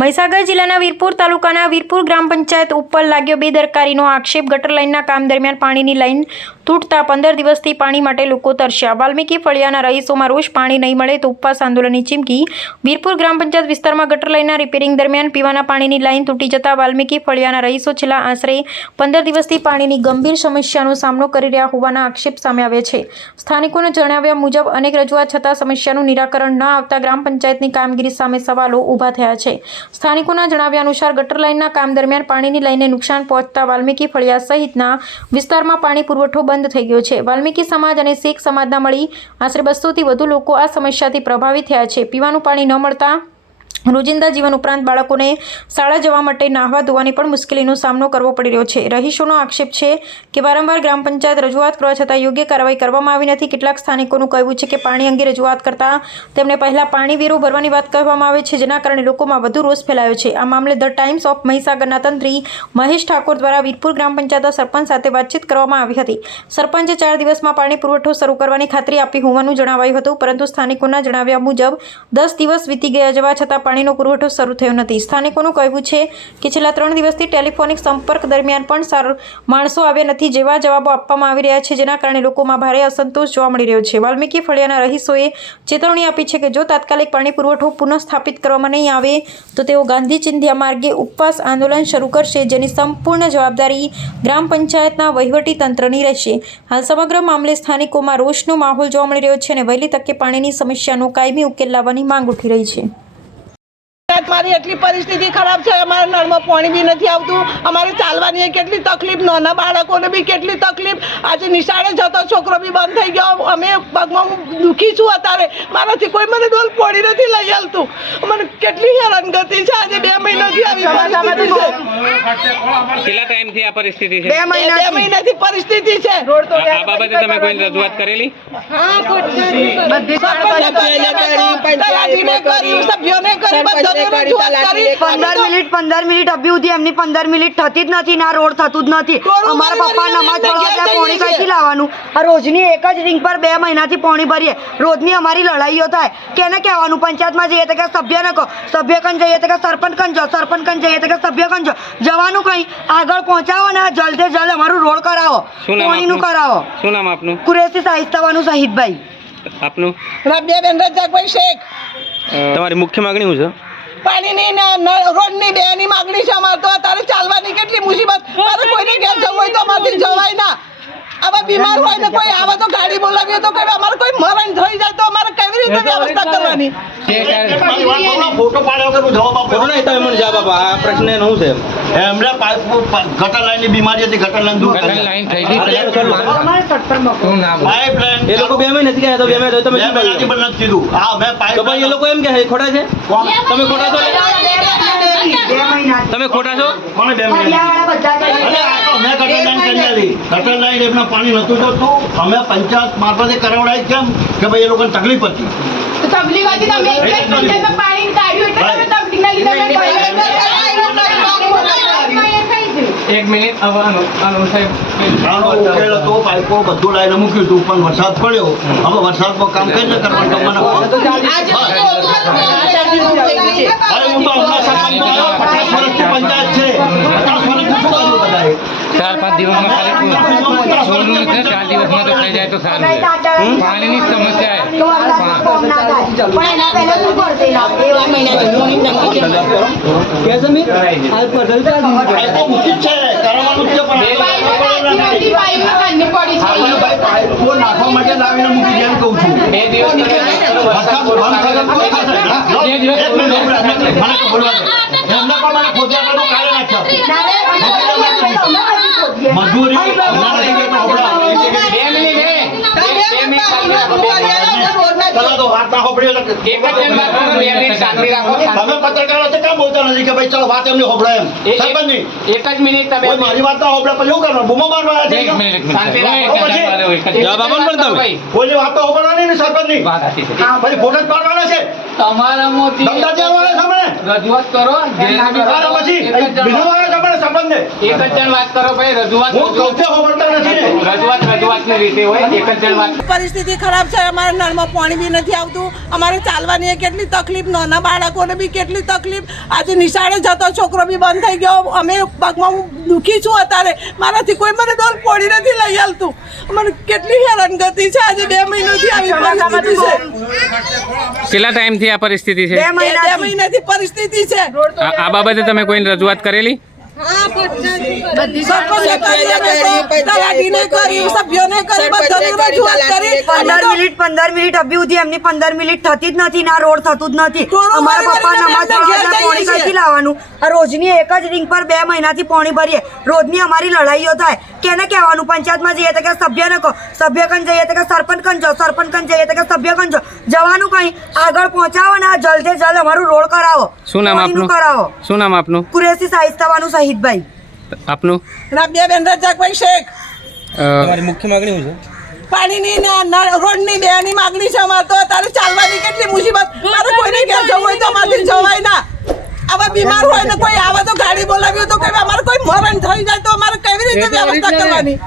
મહીસાગર જિલ્લાના વીરપુર તાલુકાના વીરપુર ગ્રામ પંચાયત ઉપર લાગ્યો બેદરકારીનો આક્ષેપ। ગટર લાઇનના કામ દરમિયાન પાણીની લાઇન તૂટતા 15 દિવસથી પાણી માટે લોકો તરસ્યા। વાલ્મીકી ફળિયાના રહીશોમાં રોષ પાણી નહીં મળે તો ઉપવાસ આંદોલનની ચીમકી। વીરપુર ગ્રામ પંચાયત વિસ્તારમાં ગટર લાઇનના રિપેરિંગ દરમિયાન પીવાના પાણીની લાઇન તૂટી જતા વાલ્મીકી ફળિયાના રહીશો છેલ્લા આશરે 15 દિવસથી પાણીની ગંભીર સમસ્યાનો સામનો કરી રહ્યા હોવાના આક્ષેપ સામે આવ્યા છે। સ્થાનિકોના જણાવ્યા મુજબ અનેક રજૂઆત છતાં સમસ્યાનું નિરાકરણ ન આવતા ગ્રામ પંચાયતની કામગીરી સામે સવાલો ઊભા થયા છે। સ્થાનિકોના જણાવ્યા અનુસાર ગટર લાઇનના કામ દરમિયાન પાણીની લાઇનને નુકસાન પહોંચતા વાલ્મીકી ફળિયા સહિતના વિસ્તારમાં પાણી પુરવઠો બંધ થઈ ગયો છે। વાલ્મીકી સમાજ અને શીખ સમાજના મળી આશરે 200થી વધુ લોકો આ સમસ્યાથી પ્રભાવિત થયા છે। પીવાનું પાણી ન મળતા રોજિંદા જીવન ઉપરાંત બાળકોને શાળા જવા માટે નાહવા ધોવાની પણ મુશ્કેલીનો સામનો કરવો પડી રહ્યો છે। રહીશોનો આક્ષેપ છે કે વારંવાર ગ્રામ પંચાયત રજૂઆત કરવા છતાં યોગ્ય કાર્યવાહી કરવામાં આવી નથી। કેટલાક સ્થાનિકોનું કહેવું છે કે પાણી અંગે રજૂઆત કરતા તેમને પહેલા પાણી વેરો ભરવાની વાત કહેવામાં આવે છે, જેના કારણે લોકોમાં વધુ રોષ ફેલાયો છે। આ મામલે ધ ટાઈમ્સ ઓફ મહીસાગરના તંત્રી મહેશ ઠાકોર દ્વારા વીરપુર ગ્રામ પંચાયતના સરપંચ સાથે વાતચીત કરવામાં આવી હતી। સરપંચે 4 દિવસમાં પાણી પુરવઠો શરૂ કરવાની ખાતરી આપી હોવાનું જણાવાયું હતું, પરંતુ સ્થાનિકોના જણાવ્યા મુજબ 10 દિવસ વીતી ગયા જવા છતાં પાણીનો પુરવઠો શરૂ થયો નથી। સ્થાનિકોનું કહેવું છે કે છેલ્લા 3 દિવસથી ટેલિફોનિક સંપર્ક દરમિયાન પણ માણસો આવ્યા નથી જેવા જવાબો આપવામાં આવી રહ્યા છે, જેના કારણે લોકોમાં ભારે અસંતોષ જોવા મળી રહ્યો છે। વાલ્મીકી ફળિયાના રહીશોએ ચેતવણી આપી છે કે જો તાત્કાલિક પાણી પુરવઠો પુનઃસ્થાપિત કરવામાં નહીં આવે તો તેઓ ગાંધી ચિંધ્યા માર્ગે ઉપવાસ આંદોલન શરૂ કરશે, જેની સંપૂર્ણ જવાબદારી ગ્રામ પંચાયતના વહીવટી તંત્રની રહેશે। હાલ સમગ્ર મામલે સ્થાનિકોમાં રોષનો માહોલ જોવા મળી રહ્યો છે અને વહેલી તકે પાણીની સમસ્યાનો કાયમી ઉકેલ લાવવાની માંગ ઉઠી રહી છે। મારી એટલી પરિસ્થિતિ ખરાબ છે, અમારા નળમાં પાણી બી નથી આવતું, અમારે ચાલવાની કેટલી તકલીફ, નાના બાળકોને બી કેટલી તકલીફ। આજે નિશાળે જતો છોકરો બી બંધ થઈ ગયો, અમે પગમાં દુખી છું અત્યારે, મારાથી કોઈ મને ડોલ પોડી નથી લઈ આવતું, મને કેટલી હેરાનગતિ છે। આજે 2 મહિનાથી આવી પરિસ્થિતિ છે। કેટલા ટાઈમથી આ પરિસ્થિતિ છે? 2 મહિનાથી પરિસ્થિતિ છે। આ બાબતે તમે કોઈ રજૂઆત કરેલી? સભ્યોને કરી 15 મિનિટ અભી સુધી એમની 15 મિનિટ થતી જ નથી, ના રોડ થતું જ નથી। અમારા પપ્પા નમાજ પડવા ત્યાં પાણી કઈથી લાવવાનું? આ રોજની એક જ રિંગ પર 2 મહિનાથી પાણી ભરીએ, રોજની અમારી લડાઈઓ થાય। કેને કહેવાનું? પંચાયતમાં જઈએ તો કે સભ્યને કહો, સભ્ય કન જઈએ તો કે સરપંચ કન જાઓ, સરપંચ કન જઈએ તો કે સભ્ય કન જાઓ, જવાનું કઈ આગળ પહોંચાવો ને જલ્દે જલ્દ અમારું રોડ કરાવો, પાણીનું કરાવો। શું નામ આપનું? કુરેશી સાહિસ્તાવાનું શહીદભાઈ। આપનું? રાબિયાબેન રજાકભાઈ શેખ। તમારી મુખ્ય માંગણી શું છે? પાણીની રોડની 2ની માંગણી છે અમારે। તો અત્યારે ચાલવાની કેટલી મુસીબત, મારે કોઈને ઘેર જવું હોય તો અમારથી જવાય ના। આવા બીમાર હોય ને કોઈ આવે તો ગાડી બોલાવીએ તો કોઈ અમારે કોઈ મરણ થઈ જાય તો અમારે કેવી રીતે વ્યવસ્થા કરવાની? ફોટો પાડ્યો કે જવાબ આપો નહીં તો એમને જવાબ આપો। આ પ્રશ્ન શું છે? એમને ગટર લાઈનની બીમારી હતી, ગટર લાઈન થઈ ગઈ, પાઇપલાઈન એ લોકો 2 મહિનાથી ગયા તો 2 મહિના તમે શું નથી પણ નથી કીધું। હા મેં પાઇપ તો ભાઈ એ લોકો એમ કહે ખોટા છે, તમે ખોટા છો, તમે ખોટા છો, કોને 2 મહિના મેં ગટર લાઈન કરી આલી, ગટર લાઈન એમને પાણી નતું જોતું, અમે પંચાયત મારફતે કરાવડાય કેમ કે ભાઈ એ લોકોને તકલીફ હતી। તકલીફ હતી તમે એક પંચાયતમાં પાણી કાઢ્યું એટલે તમે તકલીફના લીધે 1 મિનિટ આવવાનો સાહેબ ઉકેલ હતો, પાઇપો બધું લાઈને મૂક્યું હતું, પણ વરસાદ પડ્યો। હવે વરસાદમાં કામ કઈ રીતે કરવાનું મને હું તો હમણાં સરપંચ પંચાયત છે, 50 વર્ષથી શું કર્યું બધાએ? 4-5 દિવસમાં ખાલી છોડનું છે, 4 દિવસમાં તો થઈ જાય તો સારું। પાણીની સમસ્યા નાખવા માટે લાવીને મૂકી જેમ કહું છું। 2 પત્રકારો છે કામ બોલતા નથી કે ભાઈ ચલો વાત એમની હોબળે એમ સરપંચની 1 જ મિનિટ તમે મારી વાત ના હોબળે પછી એવું કરવાનું, બૂમો મારવા કોઈની વાત તો હોબળવાની ને સરપંચની પછી ફોટો જ પાડવાના છે તમારા મોટી રજૂઆત કરો પછી બીજા વાળા સંબંધ ને એક જ જણ વાત કરો ભાઈ, રજૂઆત હું કૌતે હોબળતા નથી ને રજૂઆતની રીતે હોય, એક જ જણ વાત. પરિસ્થિતિ ખરાબ છે. અમારા નળમાં પાણી બી નથી આવતું. અમારે ચાલવાની કેટલી તકલીફ, નાના બાળકોને બી કેટલી તકલીફ. આજે નિશાળે જતો છોકરો બી બંધ થઈ ગયો. અમે પગમાં હું દુઃખી છું અત્યારે. મારાથી કોઈ મને ડોલ પોડી નથી લઈ આવતું. મને કેટલી હેરાનગતિ છે. આજે 2 મહિનાથી આવી પરિસ્થિતિ છે. કેટલા ટાઈમથી આ પરિસ્થિતિ છે? 2 મહિનાથી પરિસ્થિતિ છે. આ બાબતે તમે કોઈને રજૂઆત કરેલી? તલાટીને કરી, સભ્યોને કરી, બધાને રજૂઆત કરી. 15 મિનિટ અભી સુધી એમની 15 મિનિટ થતી જ નથી, ના રોડ થતું જ નથી. અમારા પપ્પા નમાજ પઢવા જાય, પાણી કઈથી લાવવાનું? આ રોજની એક જ રિંગ પર 2 મહિનાથી પાણી ભરીએ. રોજની અમારી લડાઈઓ થાય. કેને કહેવાનું? પંચાયતમાં જઈએ તો કે સભ્યને કહો, સભ્ય કન જઈએ તો કે સરપંચ કન જાઓ, સરપંચ કન જઈએ તો કે સભ્ય કન જાઓ. જવાનું કઈ આગળ પહોંચાવો ને આ જલ્દે જલ્દ અમારું રોડ કરાવો. શું નામ આપનું? કરાવો. શું નામ આપનું? કુરેશી સાહિસ્તાવાનું શહીદભાઈ. આપનું? રાબિયાબેન રજાકભાઈ શેખ. તમારી મુખ્ય માગણી શું છે? પાણીની ને રોડની બેની માગણી છે. અમારે તો અત્યારે ચાલવાની કેટલી મુસીબત. મારે કોઈને ઘેર જવું હોય તો અમારથી જવાય ના. આવા બીમાર હોય ને કોઈ આવે તો ગાડી બોલાવી તો કે અમારે કોઈ મરણ થઈ જાય તો અમારે કેવી રીતે વ્યવસ્થા કરવાની?